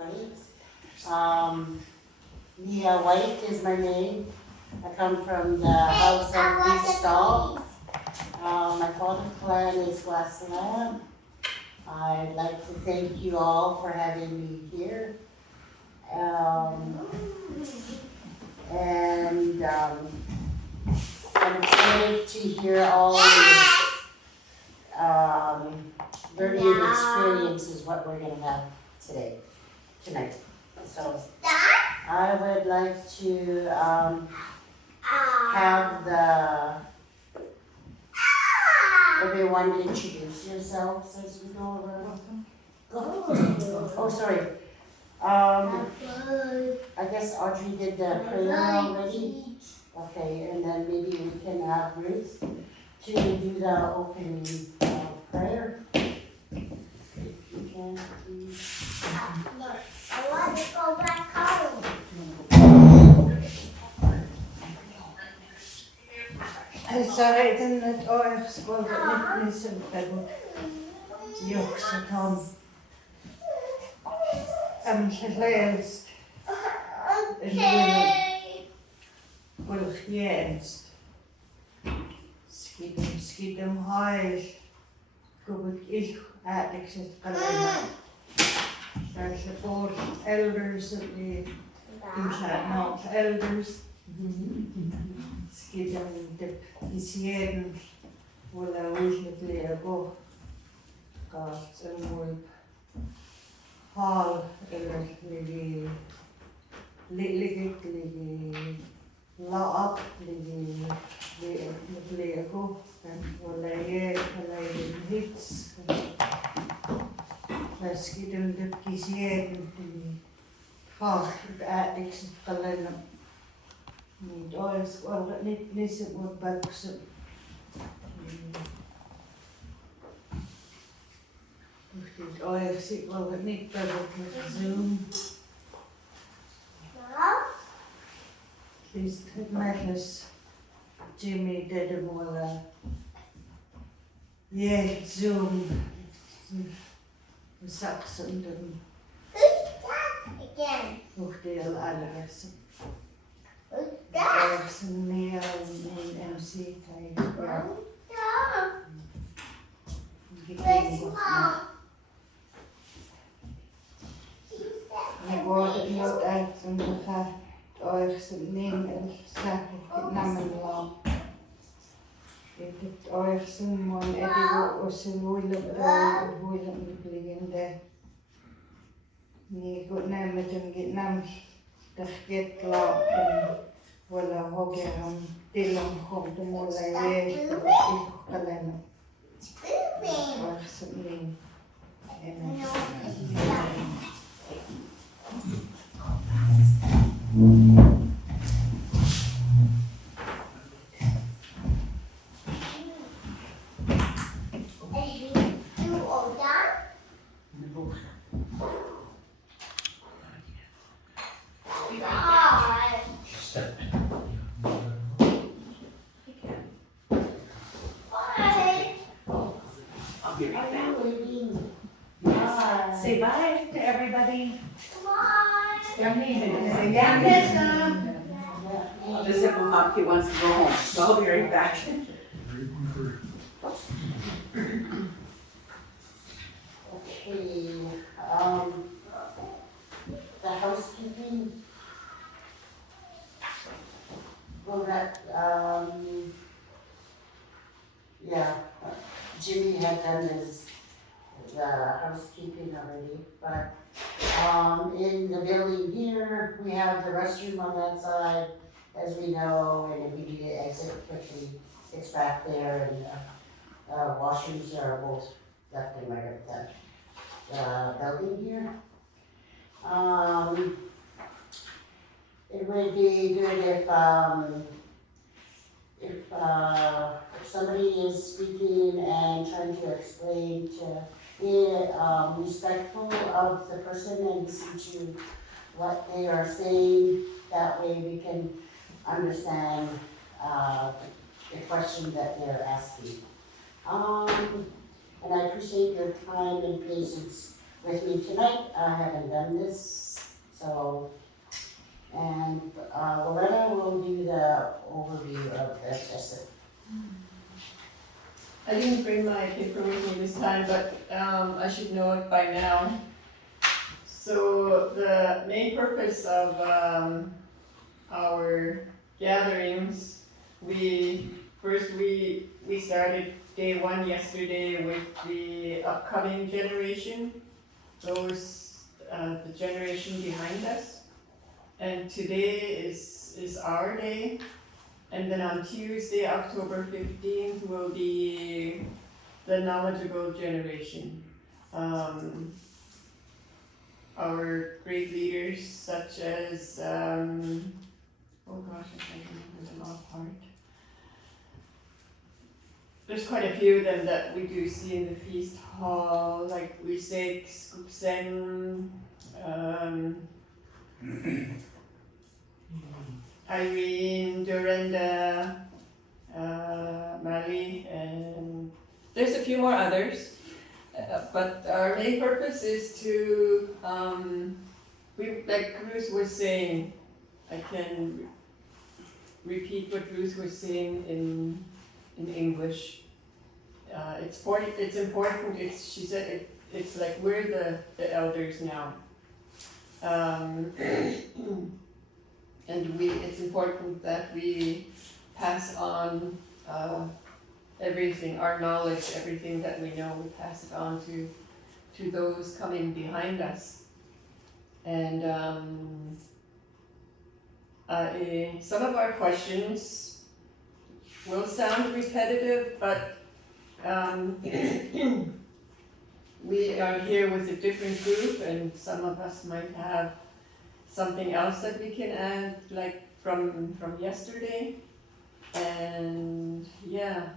everybody. Mia White is my name. I come from the house of East Stall. My father's clan is Gitxsan. I'd like to thank you all for having me here. I'm excited to hear all the learning experiences what we're going to have tonight. So I would like to have everyone introduce yourselves as we go around. Oh, sorry. I guess Audrey did the prayer already. Okay, and then maybe we can have Ruth to do the opening prayer. You can, please. I want to go back home. Saiden het oorlogsgolven niet zijn bedden. Gitxsan. Geleest. Gwelx. Schiedem heil. Goed ik Gitxsan kalender. There's a board of elders that we not elders. Schiedem de Gitxsan will originally go. Cast and will hall ligi la up ligi go and will hits. Schiedem de Gitxsan hall Gitxsan kalender. Niet alles wel niet zo wat baksen. Ik zie wel het niet dat ik zoom. Is het meisjes Jimmy deed hem wel. Ja, zoom. Saxen dan. Again. Nog deel alles. That. Er zijn meer in MC tijd. Ja. Where's Mom? Ik word het nooit uit en dan gaat het zijn neem en zaak het namen lang. Ik heb het zijn man en die was een moeilijk vliegende. Nee, goed neem met hem Vietnam. Dat gaat laat en wala hoger om tilang komt de mola je kalender. Er zijn neem en Say bye to everybody. Just have him up, he wants to go home, so I'll be right back. Okay, the housekeeping. Well, yeah, Jimmy had done the housekeeping already, but in the building here, we have the restroom on that side, as we know, and if we need to exit quickly, it's back there, and washrooms are both left and right of the building here. It would be good if somebody is speaking and trying to explain to be respectful of the person and listen to what they are saying. That way we can understand the question that they're asking. And I appreciate your time and patience with me tonight. I haven't done this, so. And Loretta will do the overview of the session. I didn't bring my paper with me this time, but I should know it by now. So the main purpose of our gatherings, we started day one yesterday with the upcoming generation, the generation behind us. And today is our day. And then on Tuesday, October 15th, will be the knowledgeable generation. Our great leaders such as, oh gosh, I can't remember them all apart. There's quite a few of them that we do see in the feast hall, like we say Gitxsan, Irene, Dorinda, Marie, and there's a few more others. But our main purpose is to, like Ruth was saying, I can repeat what Ruth was saying in English. It's important. She said it's like we're the elders now. And it's important that we pass on everything, our knowledge, everything that we know, we pass it on to those coming behind us. And some of our questions will sound repetitive, but we are here with a different group, and some of us might have something else that we can add, like from yesterday. And yeah,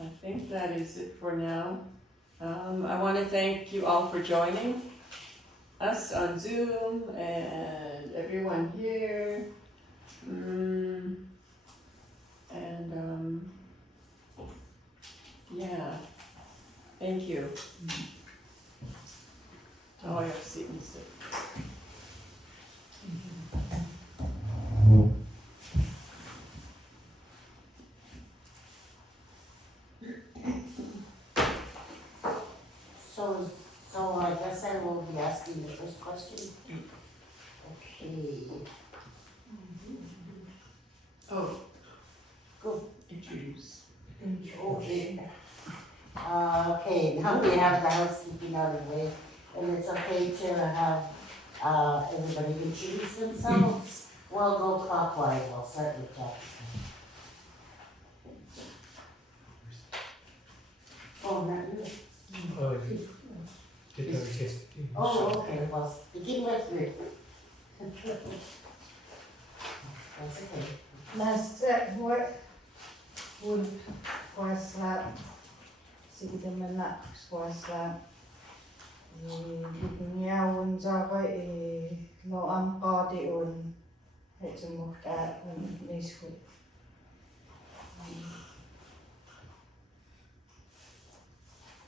I think that is it for now. I want to thank you all for joining us on Zoom and everyone here. Yeah, thank you. Oh, jag ser inte. So I guess I will be asking the first question. Okay. Oh, Go. introduce. Okay. Okay, now we have the housekeeping out of the way, and it's okay to have everybody introduce themselves. We'll go clockwise. I'll start with Jack. Oh, not you. Oh, okay, well, begin with Ruth. That's okay. Nästa vuod skoisla siitä mennä skoisla niaun saava no ampaati on etsimukta nisku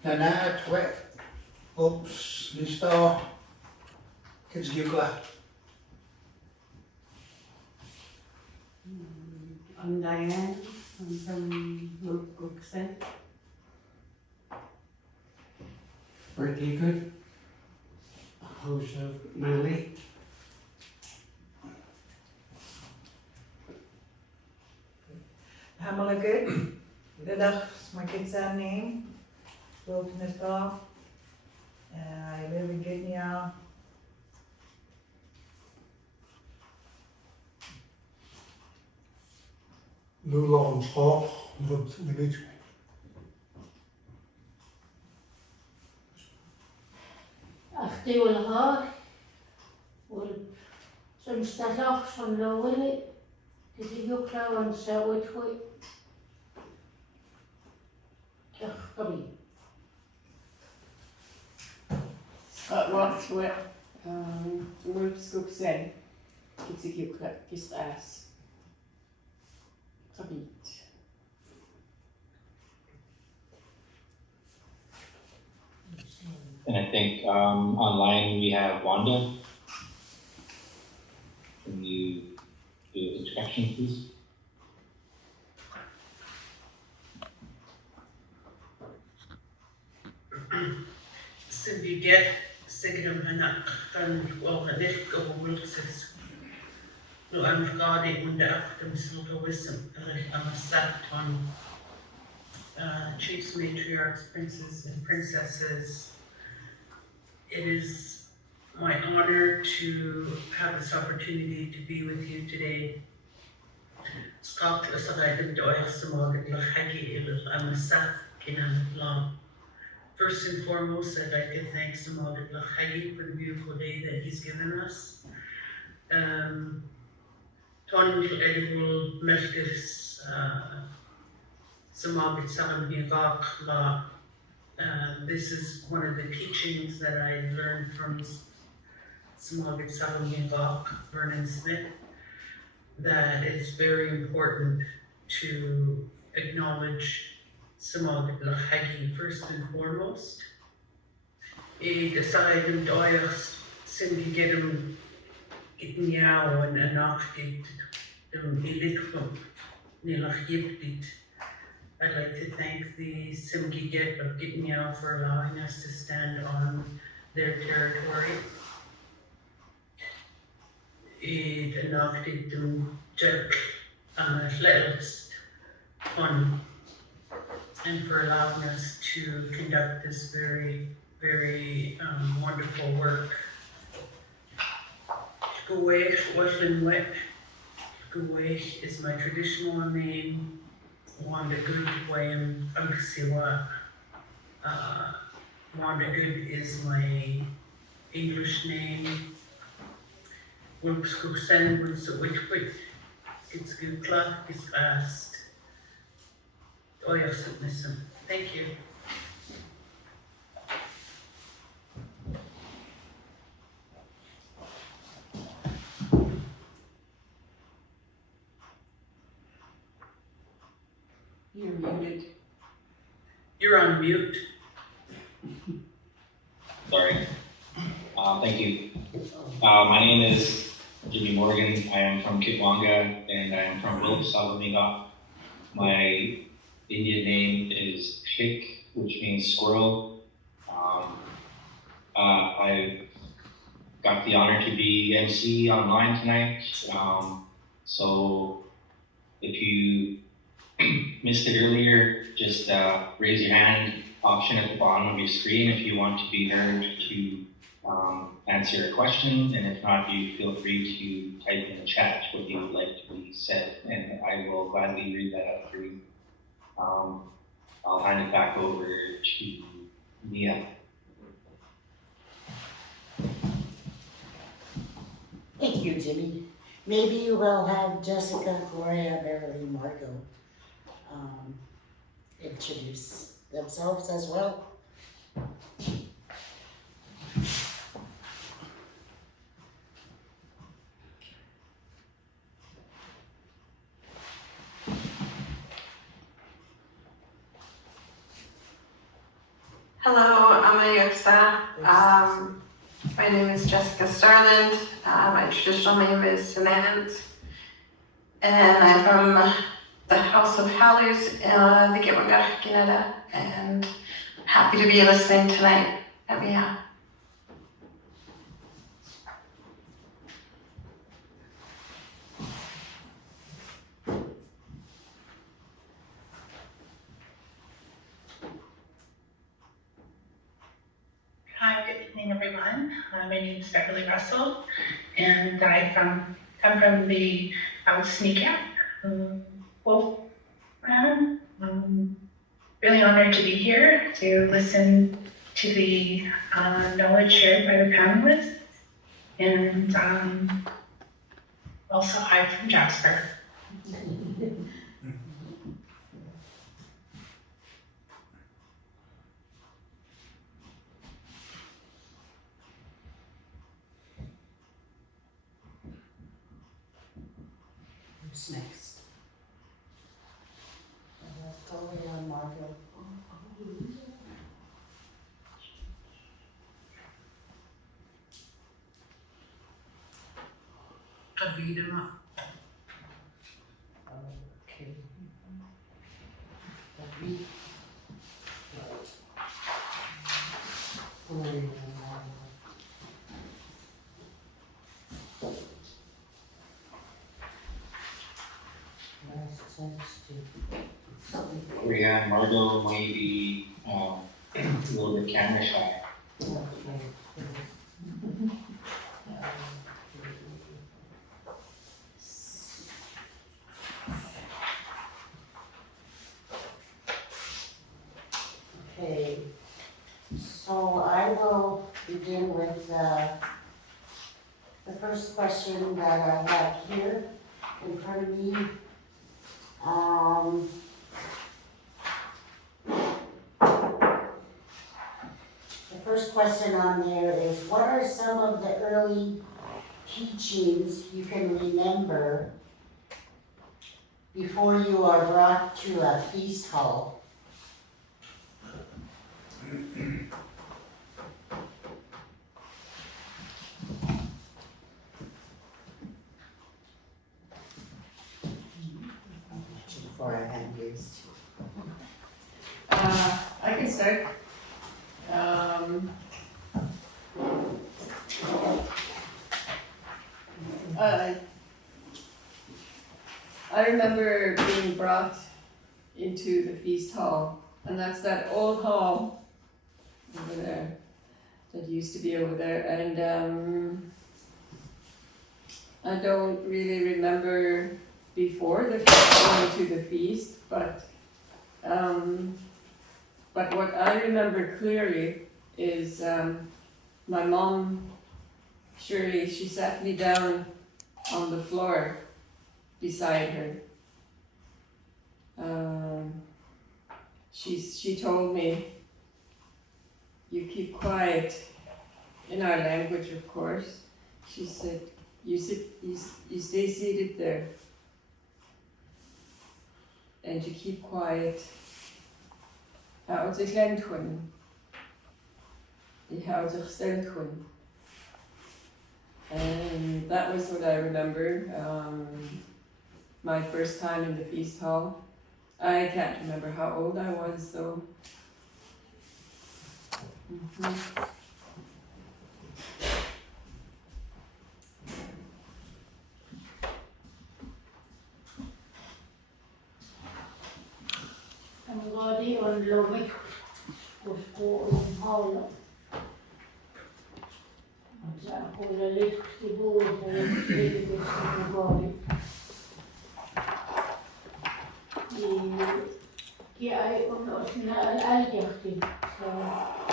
Tänään ops listaa Gitxsan. I'm Diane. I'm from Gitxsan. Bert Good, host of Panelists. Pamela Good. Goedendag, my Gitxsan name. Wilderness dog. I live in Gitxsan. Nulan schap, wat niet. أختي والغار والمستهلك صنلوني كذي يكره ونساوي توي تخطبي What Ruth Gitxsan, Gitxsan. Kabit. And I think online we have Wanda. Can you do an introduction, please? Cindy Derrick, Sigrid Hanak, and Gwelx go Wilkes. No, I'm regarding when the African Silver Wisdom, I'm a sat on chiefs, matriarchs, princes, and princesses. It is my honor to have this opportunity to be with you today. Scott Lasagay Doyle Samog Lachagi I'm a sat Kinan Long. First and foremost, I'd like to thank Samog Lachagi for the beautiful day that he's given us. Ton Edwul Melkis Samog Salam Yagak La. This is one of the teachings that I learned from Samog Salam Yagak, Vernon Smith, that it's very important to acknowledge Samog Lachagi first and foremost. Decide and doyers Cindy get him meow and anachtit them ilitchum nilach yiptit. I'd like to thank the Simgi Get of Gitmeow for allowing us to stand on their territory. It anachtit them jerk let's on and for allowing us to conduct this very, very wonderful work. Gwelx Wet. Gwelx is my traditional name. Wanda Good, Wayne Siwa. Wanda Good is my English name. Gitxsan Witwit. Gitxsan is fast. Thank you. You're muted. You're on mute. Sorry. Thank you. My name is Jimmy Morgan. I am from Kitwanga and I am from Gwelx, South. My Indian name is Klik, which means squirrel. I got the honor to be MC online tonight. So if you missed it earlier, just raise your hand option at the bottom of your screen if you want to be heard to answer a question, and if not, you feel free to type in the chat what you would like to be said, and I will gladly read that out for you. I'll hand it back over to Nia. Thank you, Jimmy. Maybe we'll have Jessica, Gloria, Beverly, Margot introduce themselves as well. Hello, I'm a Gitxsan. My name is Jessica Starland. My traditional name is Sanand. And I'm from the House of Howlers in the Gitxsan, Canada. And happy to be listening tonight. Yeah. Hi, good evening, everyone. My name is Beverly Russell, and I come from the Sneakup Wolf Clan. Really honored to be here to listen to the knowledge shared by the panelists, and also hi from Jasper. Who's next? Gloria and Margot. I'll read them up. Okay. David. Rihanna Margot might be a little bit camera shy. Okay, so I will begin with the first question that I have here in front of me. The first question on there is, what are some of the early teachings you can remember before you are brought to a feast hall? Before I had used. I can start. I remember being brought into the feast hall, and that's that old hall over there that used to be over there, and I don't really remember before the going to the feast, but what I remember clearly is my mom, Shirley, she sat me down on the floor beside her. She told me, you keep quiet, in our language of course. She said, you stay seated there, and you keep quiet. Hou zich klein doen. Je houdt zich stil doen. And that was what I remember. My first time in the feast hall. I can't remember how old I was though. I'm ready on Lovik for school in Holland. I'm going to lift the board and leave it in the body. Ja, omdat naar een uitjachting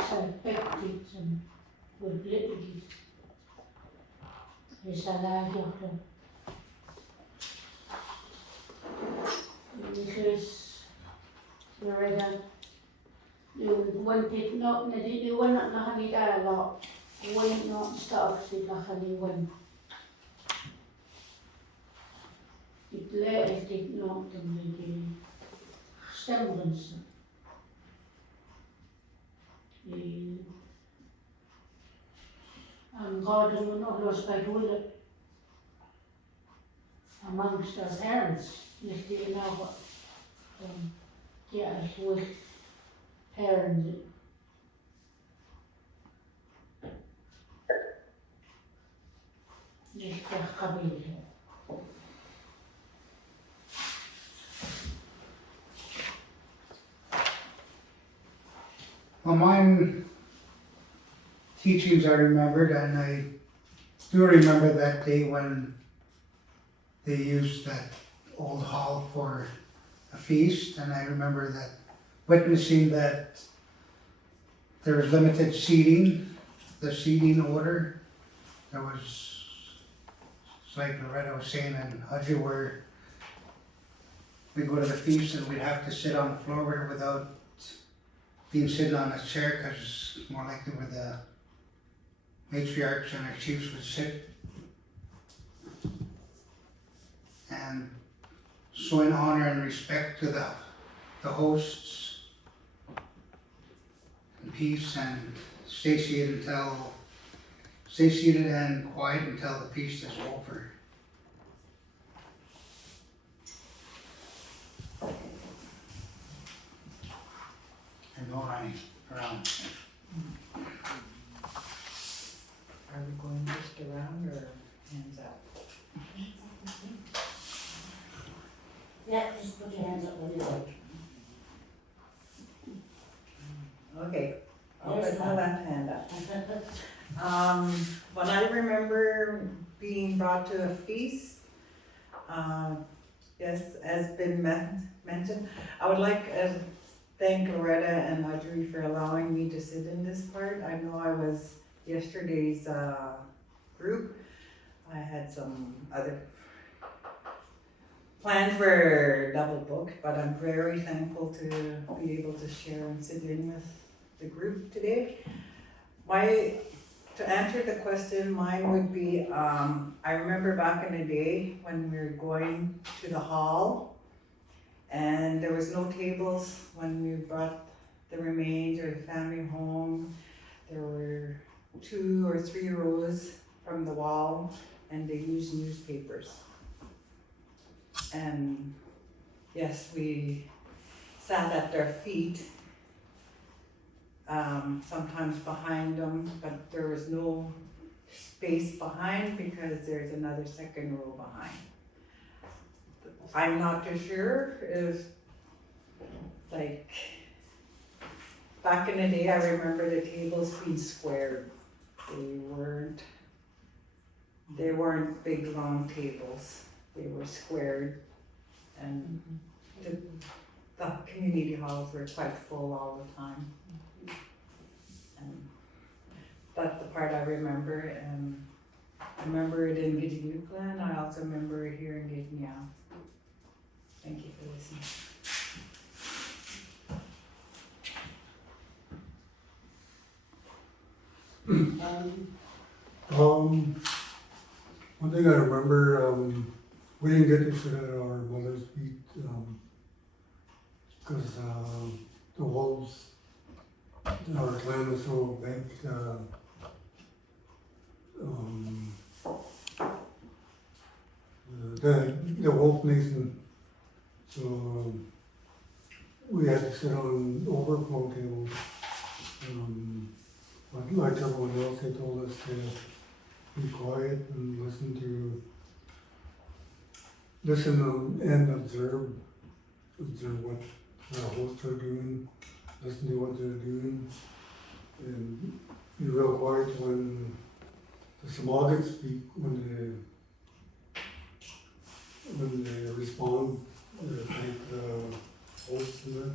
zijn pektiet en wordt blittiet. Is aan uitjachten. Dus Loretta, you wanted not, you were not nahanit a lot. Went not stuff si nahanit went. Het leert dit nog met die stemmensen. En hadden we nog los bij het amongst our parents, ligt die nou yeah, with parents. Ligt echt kabine. Well, mine teachings I remembered, and I do remember that day when they used that old hall for a feast, and I remember that witnessing that there was limited seating, the seating order. There was, it's like Loretta was saying, and Audrey, where we go to the feast and we'd have to sit on the floor without being sitting on a chair, because it's more likely where the matriarchs and our chiefs would sit. And showing honor and respect to the hosts, and peace, and stay seated and quiet until the feast is over. don't hang around. Are we going just around or hands up? Yeah, just put your hands up when you like. Okay, I'll There's put my one. left hand up. When I remember being brought to a feast, yes, as been mentioned, I would like to thank Loretta and Audrey for allowing me to sit in this part. I know I was yesterday's group. I had some other plans were double booked, but I'm very thankful to be able to share and sit in with the group today. To answer the question, mine would be, I remember back in the day when we were going to the hall and there was no tables when we brought the remains or the family home. There were 2 or 3 rows from the wall and they used newspapers. And yes, we sat at their feet, sometimes behind them, but there was no space behind because there's another second row behind. I'm not too sure if, like, back in the day, I remember the tables being squared. They weren't big long tables. They were squared, and the community halls were quite full all the time. And that's the part I remember, and I remember it in Gitxsan. I also remember it here in Gitxsan. Thank you for listening. One thing I remember, we didn't get to sit at our mother's feet, because the wolves, our clan was so big, the wolf nation, so we had to sit on overflow tables. But like everyone else, they told us to be quiet and listen and observe what the hosts are doing, listen to what they're doing, and be real quiet when the Samagas speak, when they respond, thank the hosts and that.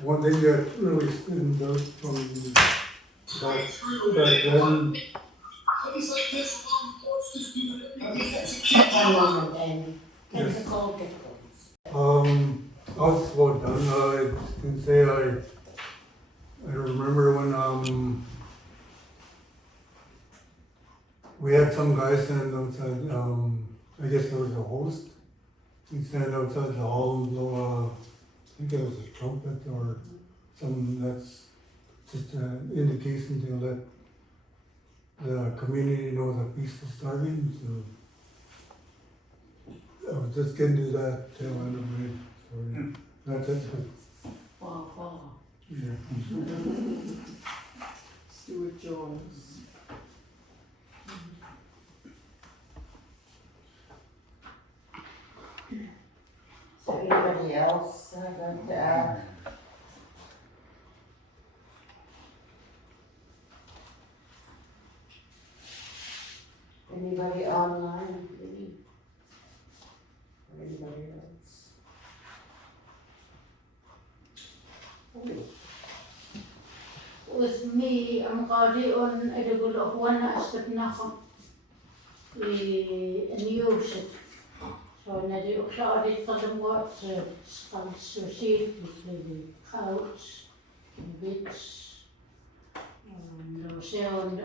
One thing that really stands out from back then. One moment, and technical difficulties. I'll slow it down. I can say I remember when we had some guy stand outside. I guess there was a host. He'd stand outside the hall and blow I think it was a trumpet or something that's just an indication to let the community know the feast is starting. So I was just getting to that tail end of my story. That's it. Wow, wow. Yeah. Stuart Jones. Is there anybody else I'd like to add? Anybody online? Or anybody else? With me, I'm قاعدة on أقول أخوانا أستبناهم لنيوشت. So ندي أخشى قدم وقت سوسيت the couch, bits, and seon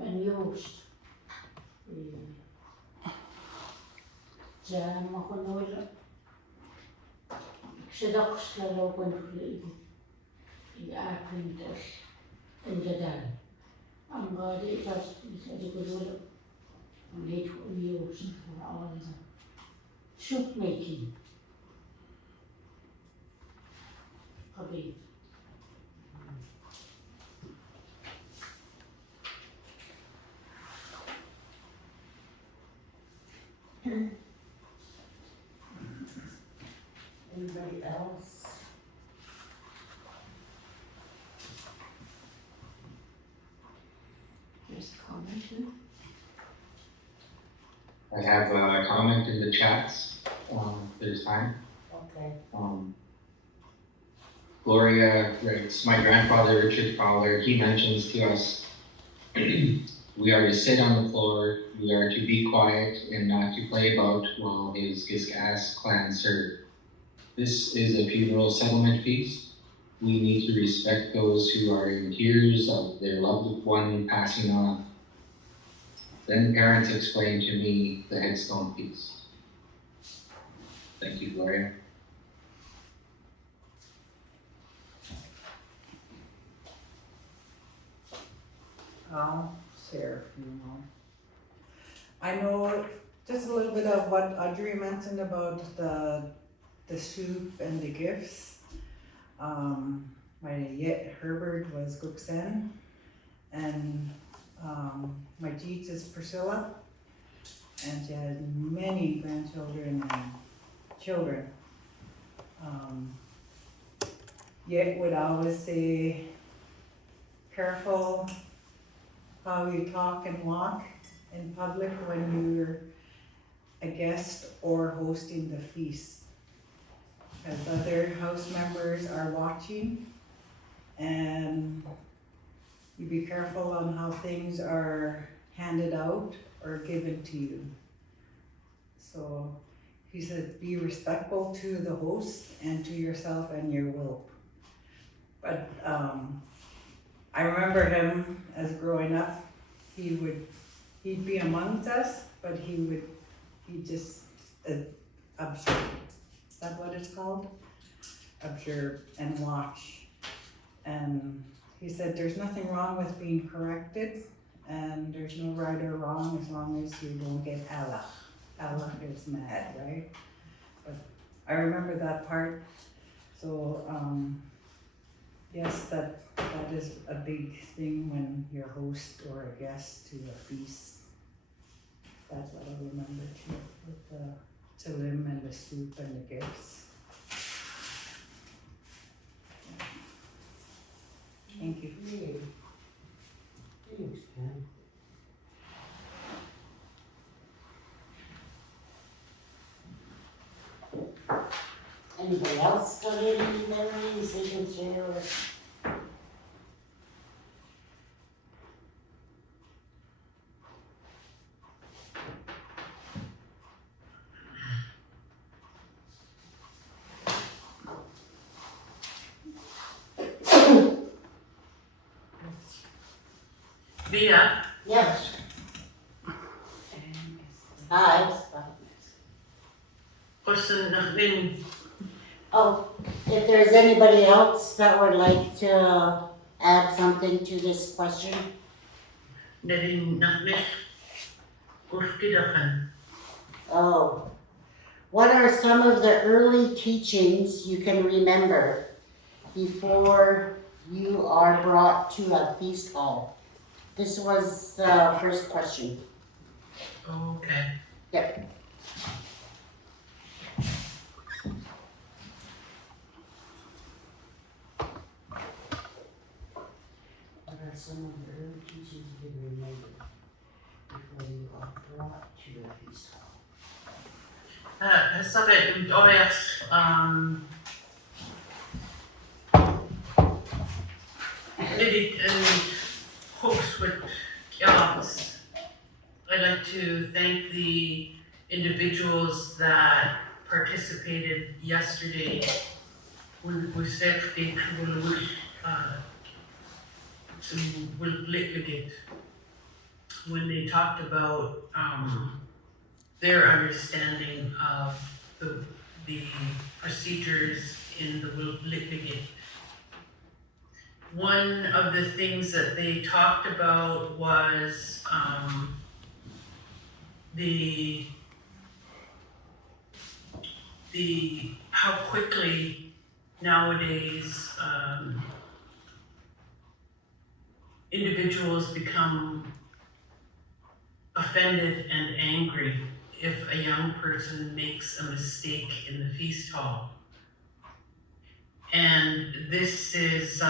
and used. Jam ako noila. Sedaks lalo ko nukli. I-akin das injadal. Ang gadi itas di ko dulu. Ang late ko used for all the soup making. قبيل. Anybody else? There's a comment here. I have a comment in the chats, if there's time. Okay. Gloria writes, my grandfather Richard Fowler, he mentions to us, we are to sit on the floor, we are to be quiet and not to play about while his Gitxsan clan serve. This is a funeral settlement feast. We need to respect those who are in tears of their loved one passing on. Then parents explained to me the headstone piece. Thank you, Gloria. I'll share a few more. I know just a little bit of what Audrey mentioned about the soup and the gifts. My yet Herbert was Gitxsan, and my Jeets is Priscilla, and she has many grandchildren and children. Yet would always say, careful how you talk and walk in public when you're a guest or hosting the feast. As other house members are watching, and you be careful on how things are handed out or given to you. So he said, be respectful to the host and to yourself and your will. But I remember him as growing up, he'd be amongst us, but he'd just observe. Is that what it's called? Observe and watch. And he said there's nothing wrong with being corrected, and there's no right or wrong as long as you don't get Allah. Allah is mad, right? But I remember that part. So yes, that is a big thing when you're a host or a guest to a feast. That's what I remember too, with the tzilim and the soup and the gifts. Thank you. Thanks, Pam. Anybody else got any memories they can share with? Bea, Yes. Hi. person nachdem Oh, if there's anybody else that would like to add something to this question? narin nachdem kurtidakan. Oh. What are some of the early teachings you can remember before you are brought to a feast hall? This was the first question. Okay. Yep. What are some of the early teachings you can remember before you are brought to a feast hall? Sakit yung oras edit and hooks with Gwelx. I'd like to thank the individuals that participated yesterday. We said they will litigate when they talked about their understanding of the procedures in the litigate. One of the things that they talked about was the how quickly nowadays, individuals become offended and angry if a young person makes a mistake in the feast hall. And this is,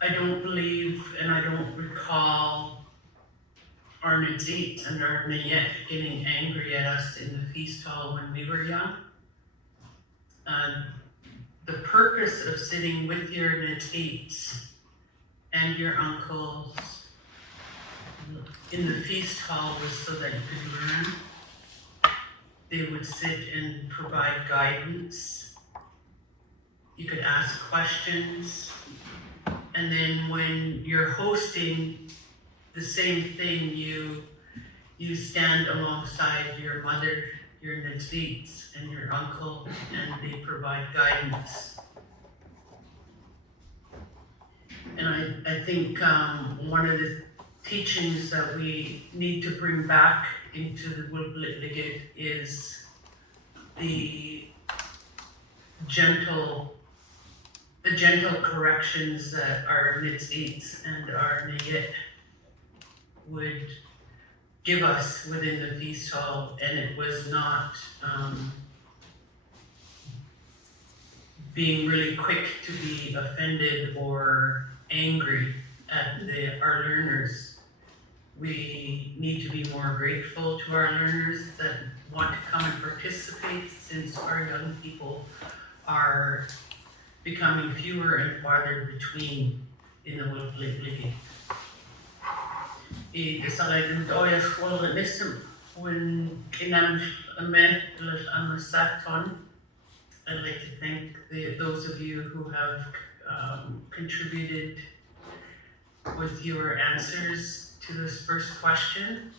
I don't believe and I don't recall our Nitzites and our Nayet getting angry at us in the feast hall when we were young. The purpose of sitting with your Nitzites and your uncles in the feast hall was so that you could learn. They would sit and provide guidance. You could ask questions. And then when you're hosting the same thing, you stand alongside your mother, your Nitzites, and your uncle, and they provide guidance. And I think one of the teachings that we need to bring back into the Wilplit is the gentle corrections that our Nitzites and our Nayet would give us within the feast hall, and it was not being really quick to be offended or angry at our learners. We need to be more grateful to our learners that want to come and participate, since our young people are becoming fewer and farther between in the Wilplit. Decided oil school at this when kinam ang saton. I'd like to thank those of you who have contributed with your answers to this first question.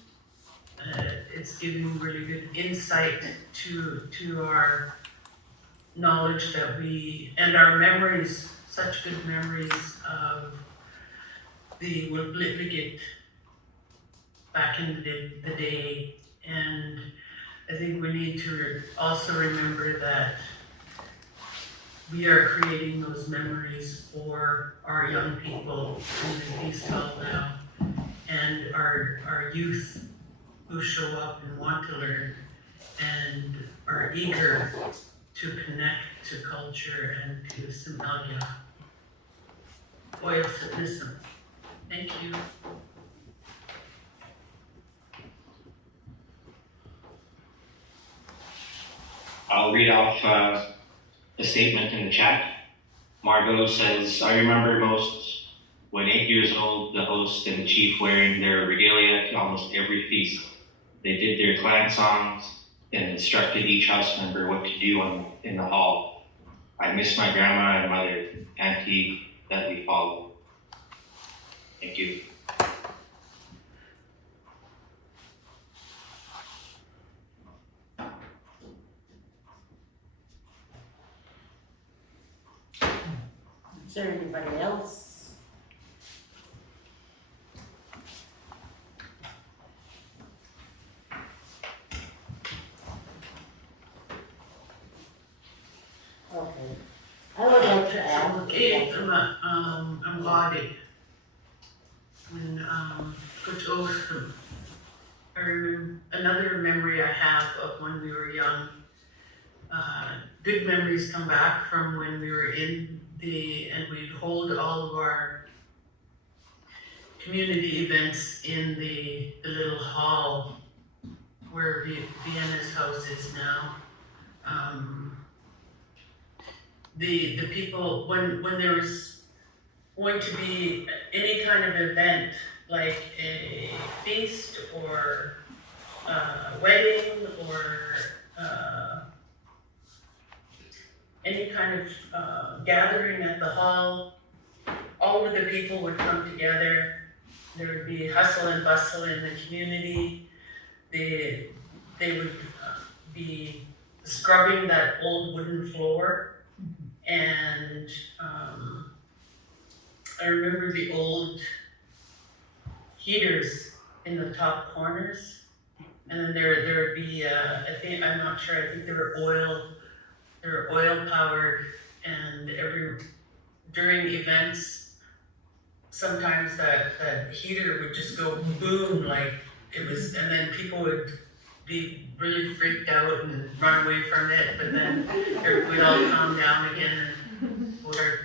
It's giving really good insight to our knowledge that and our memories, such good memories of the Wilplit back in the day. And I think we need to also remember that we are creating those memories for our young people in the feast hall now, and our youth who show up and want to learn and are eager to connect to culture and to Somalia. Thank you. I'll read off a statement in the chat. Margot says, I remember most when 8 years old, the host and the chief wearing their regalia to almost every feast. They did their clan songs and instructed each house member what to do in the hall. I miss my grandma and mother, auntie that we follow. Thank you. Is there anybody else? Okay. I would like to add. I'm body. When Coach Oath, I remember another memory I have of when we were young. Good memories come back from when we were and we'd hold all of our community events in the little hall where Vienna's house is now. The people, when there was going to be any kind of event, like a feast or a wedding or any kind of gathering at the hall, all of the people would come together. There would be hustle and bustle in the community. They would be scrubbing that old wooden floor. And I remember the old heaters in the top corners. And then there would be, I'm not sure, I think they were oil powered, and during events, sometimes that heater would just go boom, like it was, and then people would be really freaked out and run away from it, but then we'd all calm down again and we're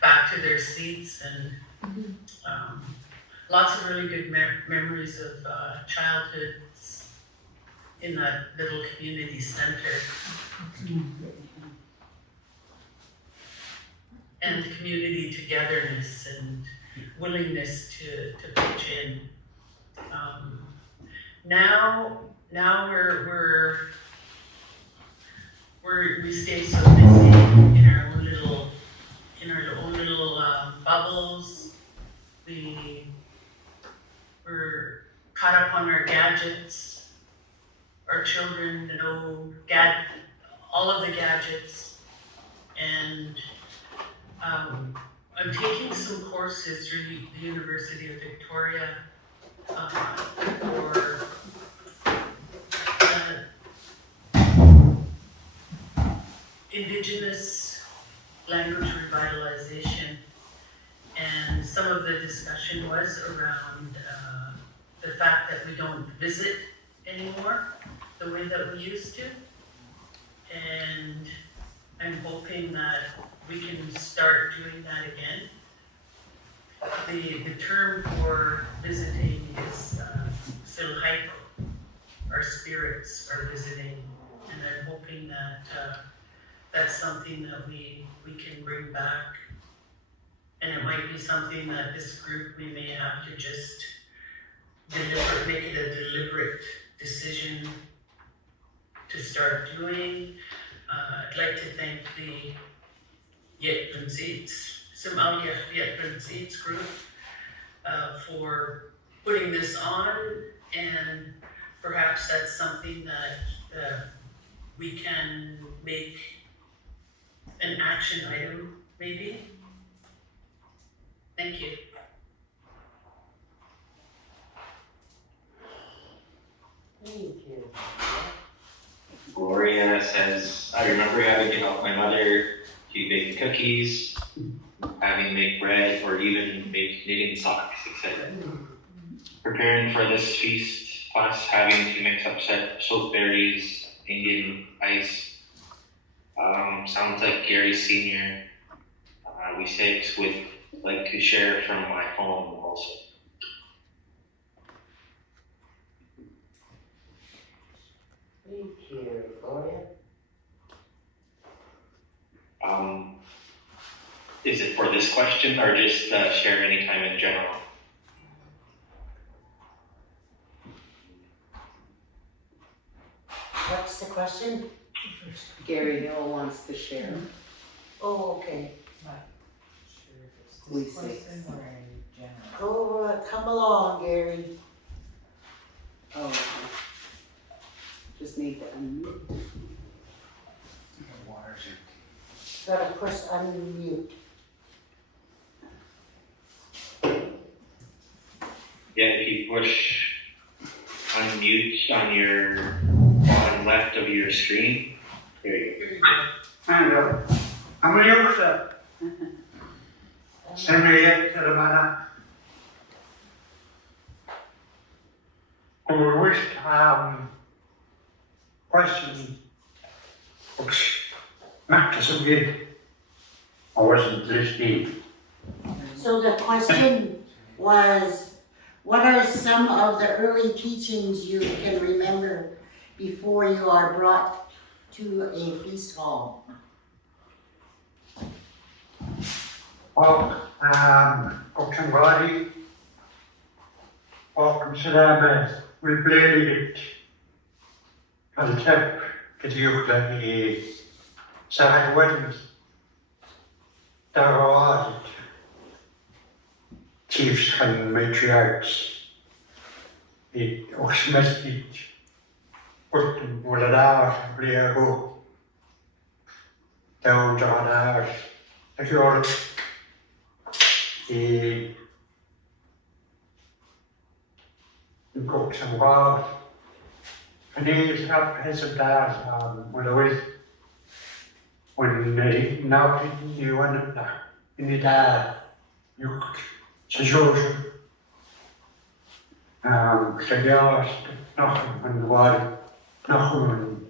back to their seats, and lots of really good memories of childhoods in that little community center. And community togetherness and willingness to pitch in. Now we stay so busy in our own little bubbles. We're caught up on our gadgets. Our children know all of the gadgets, and I'm taking some courses through the University of Victoria for Indigenous language revitalization, and some of the discussion was around the fact that we don't visit anymore the way that we used to, and I'm hoping that we can start doing that again. The term for visiting is Silhaiko. Our spirits are visiting, and I'm hoping that that's something that we can bring back. And it might be something that this group, we may have to just make it a deliberate decision to start doing. I'd like to thank the Somalia Yetman Seats group for putting this on, and perhaps that's something that we can make an action item, maybe. Thank you. Thank you. Gloria says, I remember having to help my mother to bake cookies, having to make bread, or even make knitting socks, etc. Preparing for this feast, plus having to mix up soap berries, Indian ice. Sounds like Gary Sr. We six would like to share from my home also. Thank you, Gloria. Is it for this question or just share anytime in general? What's the question? Gary Hill wants to share. Oh, okay. We six. Go, come along, Gary. Oh, okay. Just need to unmute. Water's empty. Gotta push unmute. Yeah, if you push unmute on your bottom left of your screen, there you go. And I'm a user. Send me it to the man. We wish to have questions. Not to submit. I wasn't listening. So the question was, what are some of the early teachings you can remember before you are brought to a feast hall? Well, Oxenbody, from Sinama, we played it on the tip, because you let me side winds. There are chiefs and matriarchs. It Oxmest it, put in Wanda Good, down to others. If you're the cooks and wild, En die presentatie maar dat is wanneer ik nou die wanneer in die daar juk seizoen zeg ja nog een waar nog een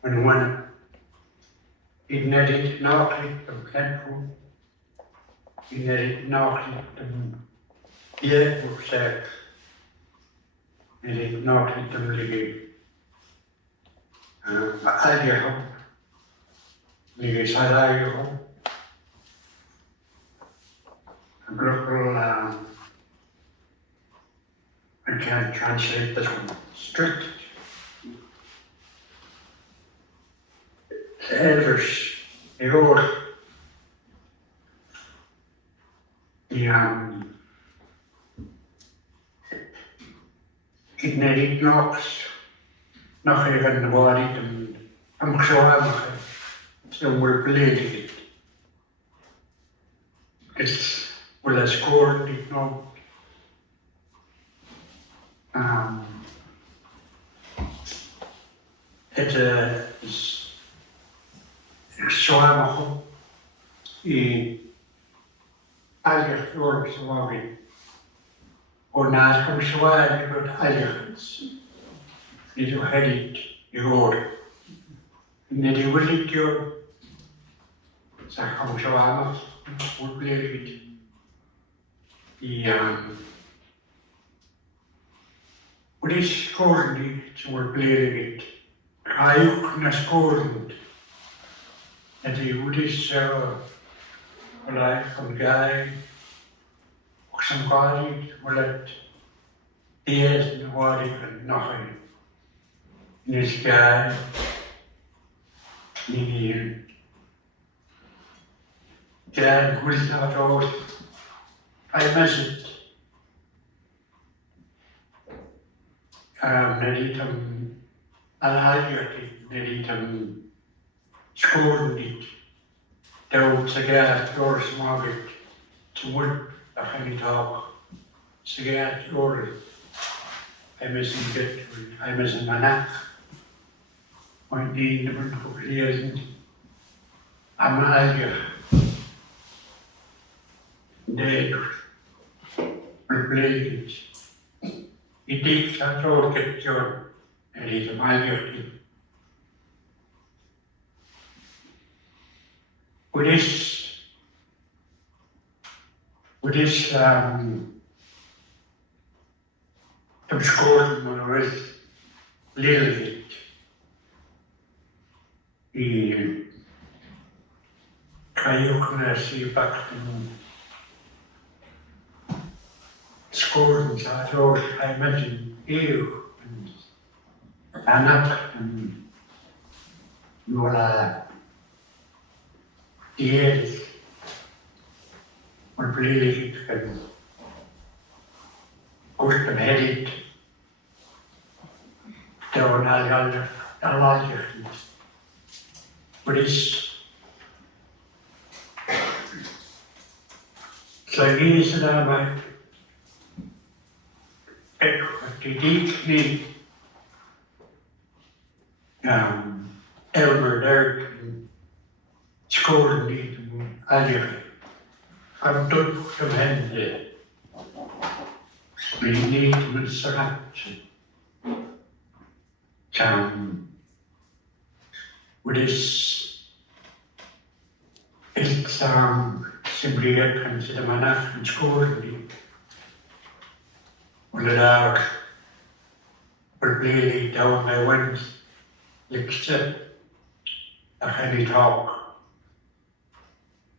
wanneer ik net niet nog niet bekend voel ik net niet nog niet je moet zeggen en ik nog niet te liggen 알게요. 이게 살아요. 그렇구나. I can't translate this one. Strict. The elders, the old, ignorant knocks. Nog even de waarheid en zo hebben ze wordt beledigd. Het is wel eens scoren die nog. Het is zo hebben eigenlijk voor zo waren. En naast hem zo hebben eigenlijk die had it, je hoort. En die wil ik je, zeg hem zo aan, hoe bleef het? Hoe is scoren die, zo bleef het? Ga je ook naar scoren? En die hoe is gelijk van guy, ook zo'n guy, hoe het eerst de waarde nog een. This guy, Diane Good not old. I miss it. Neditum alhaljati, neditum school niet. Dood ze gaat door smaakt, ze moet er niet op. Ze gaat door. I miss him good, I miss him enough. Mijn dienen moet gelezen. Aan eigen. Nee, verblijft. Ik denk dat ook het joh. En is een eigen. Hoe is de scoren maar wel lelijk. Kan je ook naar zien pakken. Scoren staat ook, hij met een eeuw. En dat, voilà, die is, maar lelijk kan. Kort en headed. Daar laat je niet. Wat is Zij ze daarbij. Kijk, die niet. Elmer Derrick scoren niet eigenlijk. Aan tot hem hende. Die niet met straatje. Wat is Gitxsan symboliseert kan ze de manaf en scoren die. En daar verbleef ik down my wind. Gitxsan, dat ga niet ook.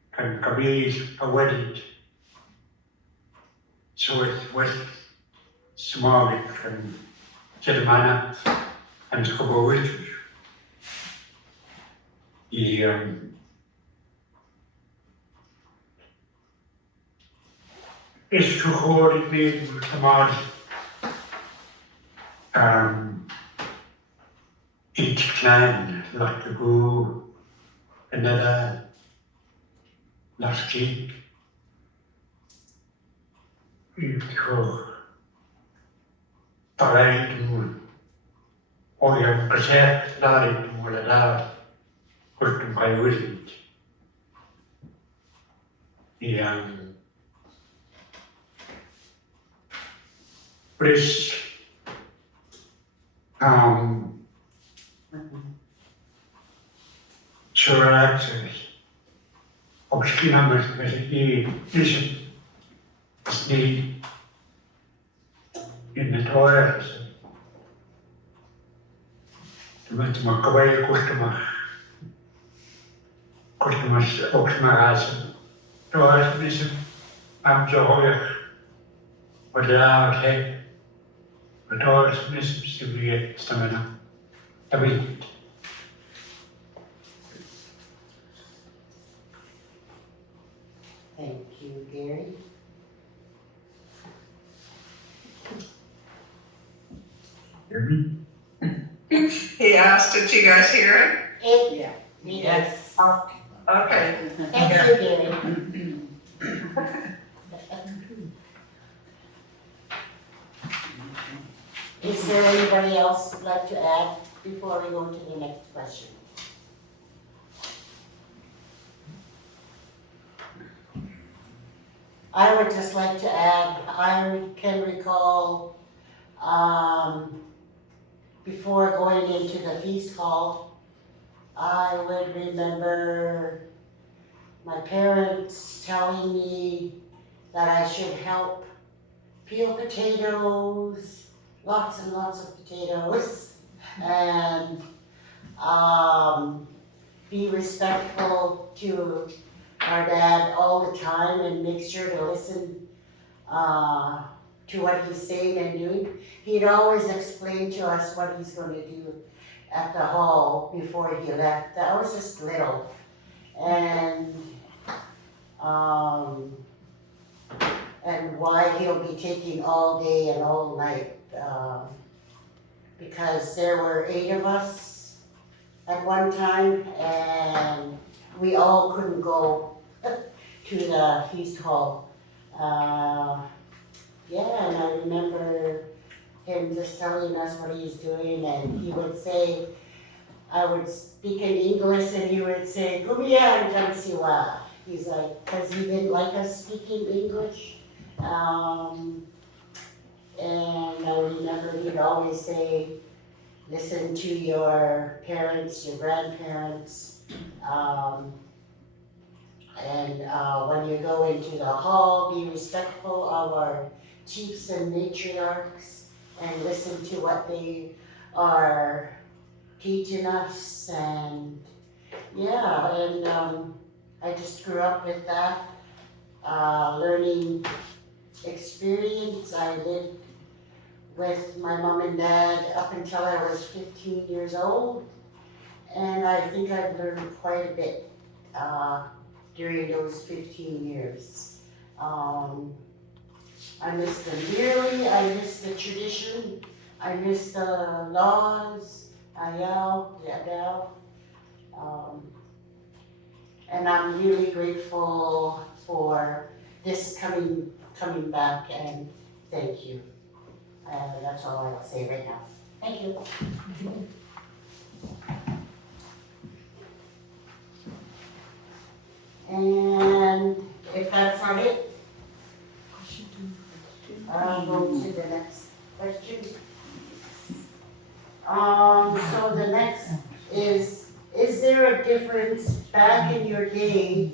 Kan kabies awedit. Zo het was smaak van de manaf en geboren. Die is gehoord met gemaakt iets klein, laat de boer en dat laat ik gewoon bereid doen Pohjan gezegd, laadit mulle daar, kostum kai võsit. Ja pres Suraxis, obskinamas vesi isem, niin in het oorlog. Mä kavai kustumas oksmaraisen toismisen amjohoja odlaavhe toismisen siviettämänä tavit. Thank you, Gary. He asked, did you guys hear it? Yeah. Yes. Okay. Thank you, Gary. Is there anybody else who'd like to add before we go to the next question? I would just like to add, I can recall, before going into the feast hall, I would remember my parents telling me that I should help peel potatoes, lots and lots of potatoes, and be respectful to our dad all the time and make sure to listen to what he's saying and doing. He'd always explain to us what he's going to do at the hall before he left. I was just little, and why he'll be taking all day and all night, because there were 8 of us at one time, and we all couldn't go to the feast hall. Yeah, and I remember him just telling us what he's doing, and he would say, I would speak in English, and he would say, "Kumiyan Jansiwa." He's like, because he didn't like us speaking English. And I remember he'd always say, listen to your parents, your grandparents, and when you go into the hall, be respectful of our chiefs and matriarchs, and listen to what they are teaching us. And yeah, and I just grew up with that learning experience. I lived with my mom and dad up until I was 15 years old, and I think I've learned quite a bit during those 15 years. I miss them dearly, I miss the tradition, I miss the laws, and I'm really grateful for this coming back, and thank you. That's all I will say right now. Thank you. And if that's not it, I'll go to the next question. So the next is there a difference back in your day?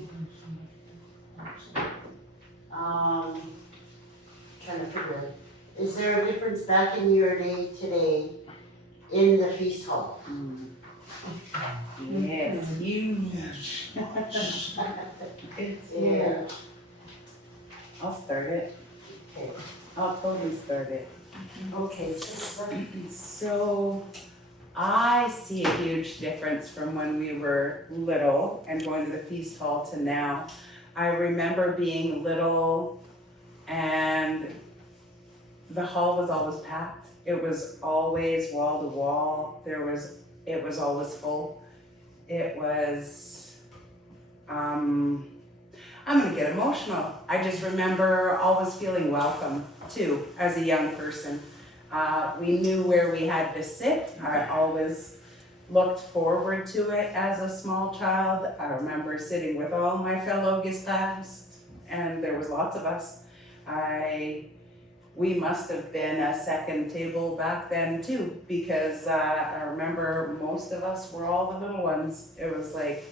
Trying to figure it. Is there a difference back in your day today in the feast hall? Yes, huge. Yeah. I'll start it. Okay. I'll totally start it. Okay. So I see a huge difference from when we were little and going to the feast hall to now. I remember being little and the hall was always packed. It was always wall to wall. It was always full. It was, I'm gonna get emotional. I just remember always feeling welcome too, as a young person. We knew where we had to sit. I always looked forward to it as a small child. I remember sitting with all my fellow Gitxsan, and there was lots of us. We must have been a second table back then too, because I remember most of us were all the little ones. It was like,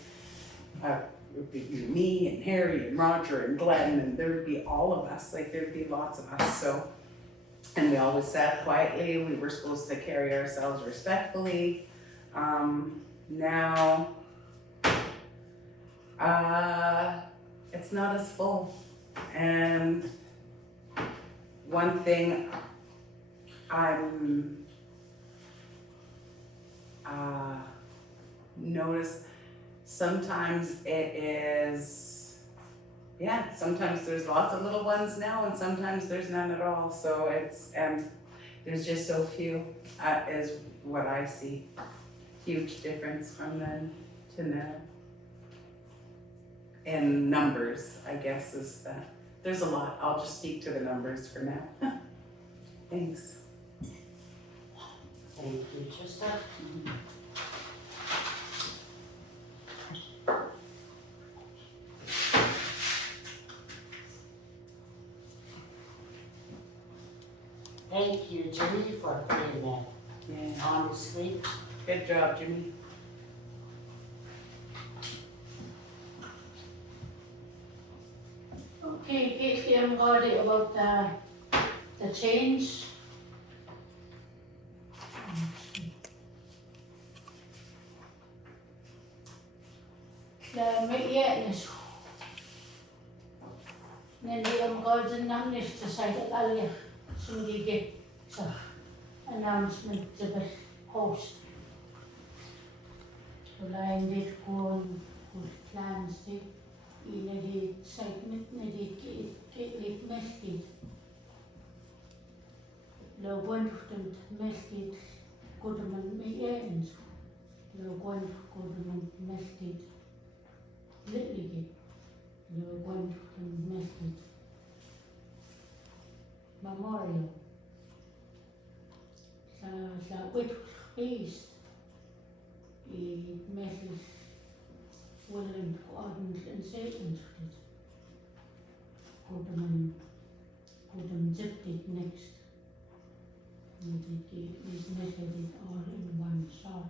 it would be me and Harry and Roger and Glenn, and there would be all of us, like there'd be lots of us, so. And we always sat quietly, we were supposed to carry ourselves respectfully. Now, it's not as full. And one thing I'm noticed, sometimes it is, yeah, sometimes there's lots of little ones now and sometimes there's none at all. So it's, there's just so few, is what I see. Huge difference from then to now. In numbers, I guess, is that. There's a lot. I'll just speak to the numbers for now. Thanks. Thank you, Trista. Thank you, Jimmy, for putting that Yeah. on the screen. Good job, Jimmy. Okay, Gitxsan, got it about the change. مئيانش نندي أمقاز النمنش تسايد الأليخ سنجيجي صح announcement to the host. ولا عندي تكون plans دي إلى excitement ندي كي مسجد لو كنت مسجد كنت من مئيانش لو كنت من مسجد لقلقي لو كنت من مسجد memorial sa uitgeest meestens willen geordend en zekend dit. Kodem zit dit next. Dit is meestal dit all in one shot.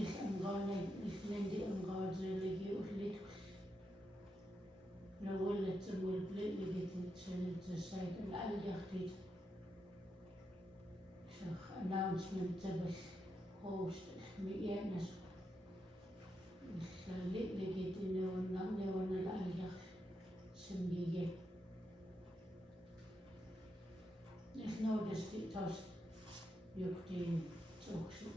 Is angane is lendi angaze legi utlit. لو ولت والبلاد لقيت السايت الأليختيت شخ announcement تبس host مئيانس لقيت إنه ونن الأليخ سمجيجي If noticed it was يكتي توكسي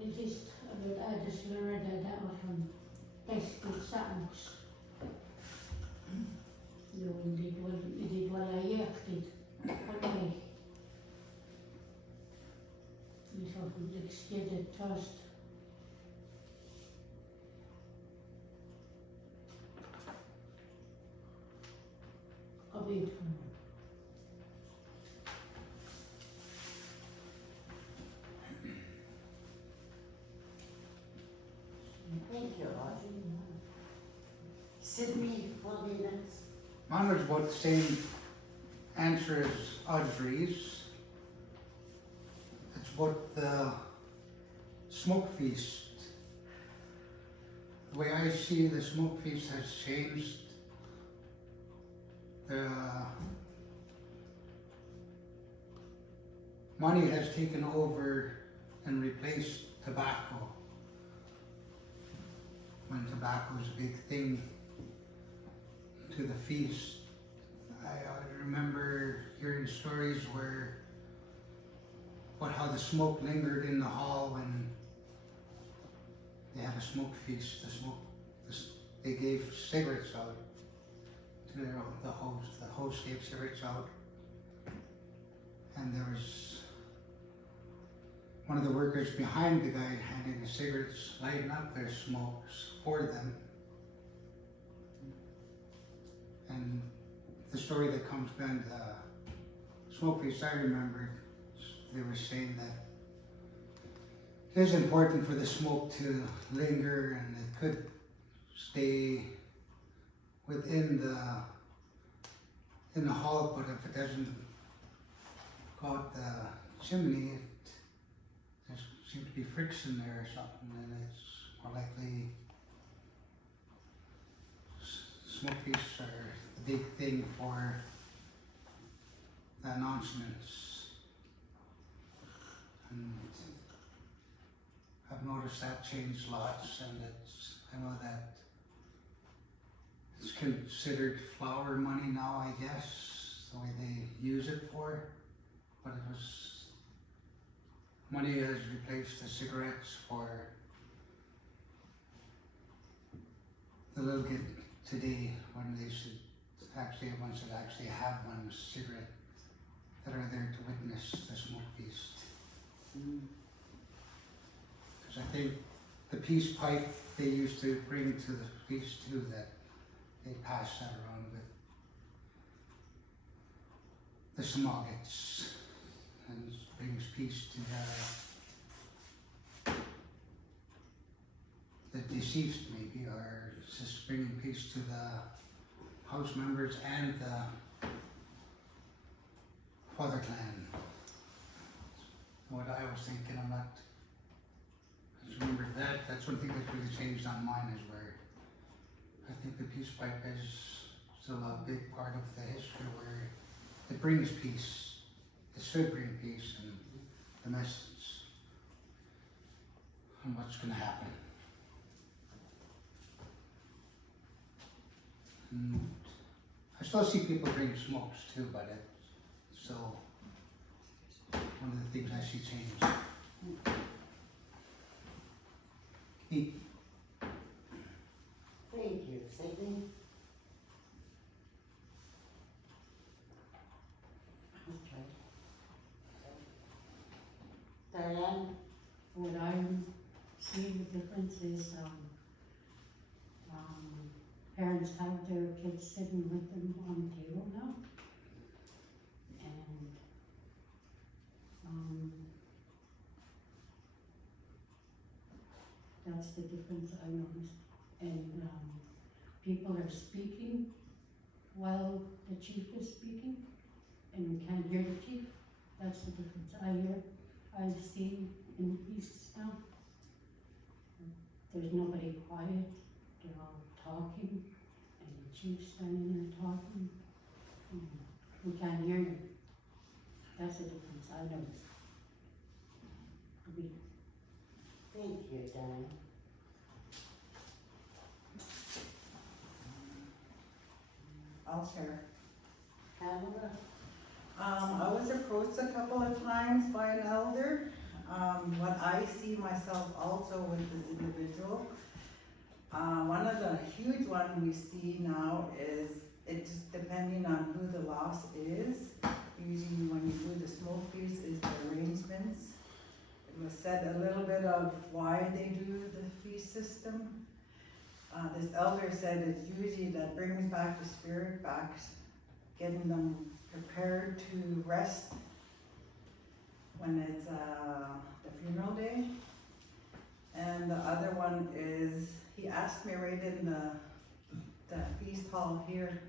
Het is uit de Loretta daar van best goed samen. Dit wel een jeugd dit. Van mij. Dus of ik schiet het trust. Gebeurt van. Thank you, Audrey. Sidney will be next. Mine was about the same answer as Audrey's. It's about the smoke feast. The way I see the smoke feast has changed. The money has taken over and replaced tobacco. When tobacco is a big thing to the feast. I remember hearing stories where, about how the smoke lingered in the hall when they had a smoke feast. They gave cigarettes out to the host. The host gave cigarettes out. And there was one of the workers behind the guy handing the cigarettes, lighting up their smokes for them. And the story that comes behind the smoke piece I remembered, they were saying that it is important for the smoke to linger and it could stay within in the hall, but if it doesn't go out the chimney, there seems to be friction there or something, and it's more likely smoke pieces are the big thing for the announcements. And I've noticed that changed lots, and I know that it's considered flower money now, I guess, the way they use it for, but it was, money has replaced the cigarettes for the little kid today, when they should actually, one should actually have one cigarette that are there to witness the smoke feast. Because I think the peace pipe they used to bring to the feast too, that they pass that around with the smoggets and brings peace to the deceased maybe, or just bringing peace to the house members and the father clan. What I was thinking, I just remembered that's one thing that's really changed on mine, is where I think the peace pipe is still a big part of the history, where it brings peace. It should bring peace and the message on what's going to happen. And I still see people bring smokes too, but it's still one of the things I see change. Neat. Thank you, Sidney. Okay. Diane? What I'm seeing the difference is, parents have their kids sitting with them on the table now. And, that's the difference I noticed. And, people are speaking while the chief is speaking, and we can't hear the chief. That's the difference I see in the East now. There's nobody quiet, they're all talking, and the chief's standing there talking. We can't hear him. That's the difference I noticed. Thank you, Diane. I'll share. Pamela? I was approached a couple of times by an elder. What I see myself also with this individual. One of the huge one we see now is it's depending on who the loss is. Usually when you do the smoke piece is the arrangements. It was said a little bit of why they do the feast system. This elder said it's usually that brings back the spirit back, getting them prepared to rest when it's the funeral day. And the other one is, he asked me right in the feast hall here,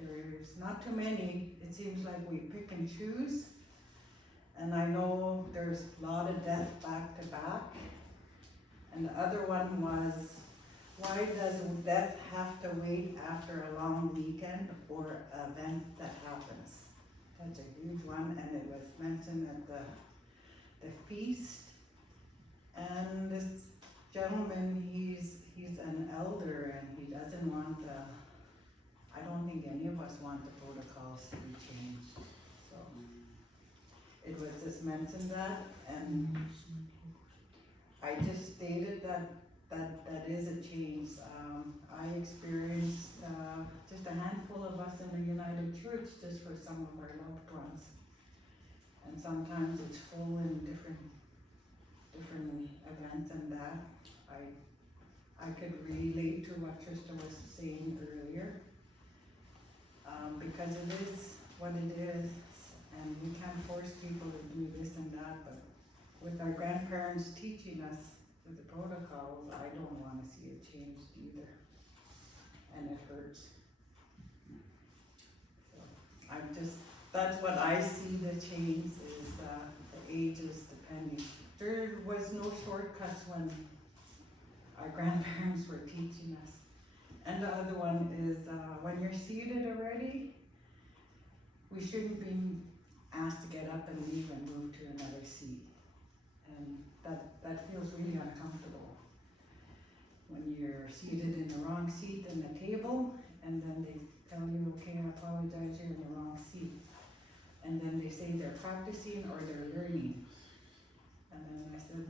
there's not too many, it seems like we pick and choose. And I know there's a lot of death back to back. And the other one was, why does death have to wait after a long weekend or event that happens? That's a huge one, and it was mentioned at the feast. And this gentleman, he's an elder, and he doesn't want I don't think any of us want the protocols to be changed. So it was just mentioned that, and I just stated that is a change. I experienced just a handful of us in the United Church just for some of our loved ones. And sometimes it's full in different could relate to what Trista was saying earlier. Because it is what it is, and we can't force people to do this and that, but with our grandparents teaching us the protocols, I don't wanna see it changed either. And it hurts. So I'm just, that's what I see the change is, the ages depending. There was no shortcuts when our grandparents were teaching us. And the other one is, when you're seated already, we shouldn't be asked to get up and leave and move to another seat. And that feels really uncomfortable. When you're seated in the wrong seat in the table, and then they tell you, okay, I apologize, you're in the wrong seat. And then they say they're practicing or they're learning. And then I said,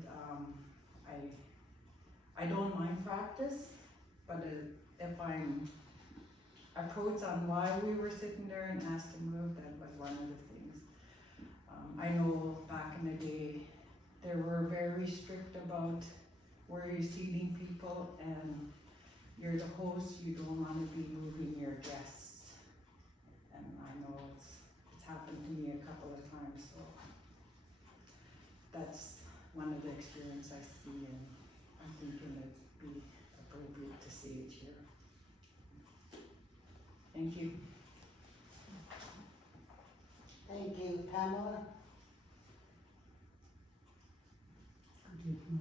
I don't mind practice, but if I'm approached on why we were sitting there and asked to move, that was one of the things. I know back in the day, they were very strict about where you're seating people, and you're the host, you don't want to be moving your guests. And I know it's happened to me a couple of times, so that's one of the experiences I see, and I'm thinking it'd be appropriate to say it here. Thank you. Thank you, Pamela. Could you